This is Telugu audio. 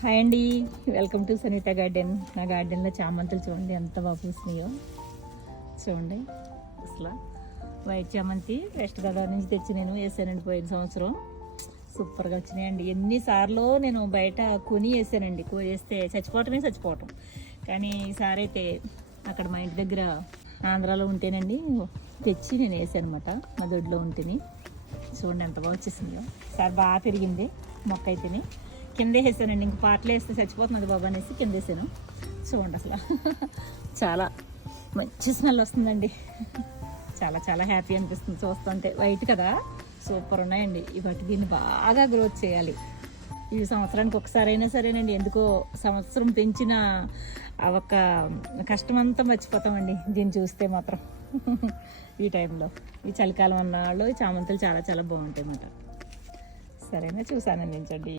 హాయ్ అండి, వెల్కమ్ టు సనీత గార్డెన్. నా గార్డెన్లో చామంతులు చూడండి ఎంత బాగా పూసినాయో. చూడండి అసలు వైట్ చామంతి వెస్ట్ గోదావరి నుంచి తెచ్చి నేను వేసానండి పోయిన సంవత్సరం. సూపర్గా వచ్చినాయండి. ఎన్నిసార్లు నేను బయట కొని వేసానండి, వేస్తే చచ్చిపోవటం. కానీ ఈసారి అయితే అక్కడ మా ఇంటి దగ్గర ఆంధ్రాలో ఉంటేనండి తెచ్చి నేను వేసాను అనమాట. మా దొడ్లో ఉంటేని చూడండి ఎంత బాగా వచ్చేసిందో. ఈసారి బాగా పెరిగింది మొక్క అయితేనే. కింద వేసానండి, ఇంక పాటలు వేస్తే చచ్చిపోతున్నది బాబా అనేసి కింద వేసాను. చూడండి అసలు చాలా మంచి స్మెల్ వస్తుందండి. చాలా చాలా హ్యాపీ అనిపిస్తుంది చూస్తుంటే. వైట్ కదా, సూపర్ ఉన్నాయండి. ఇవాటి దీన్ని బాగా గ్రోత్ చేయాలి. ఈ సంవత్సరానికి ఒకసారి అయినా సరేనండి. ఎందుకో సంవత్సరం పెంచిన ఆ ఒక్క కష్టమంతా మర్చిపోతామండి దీన్ని చూస్తే మాత్రం. ఈ టైంలో ఈ చలికాలం అన్నాళ్ళు ఈ చామంతులు చాలా చాలా బాగుంటాయి అన్నమాట. సరేనా, చూసానండి.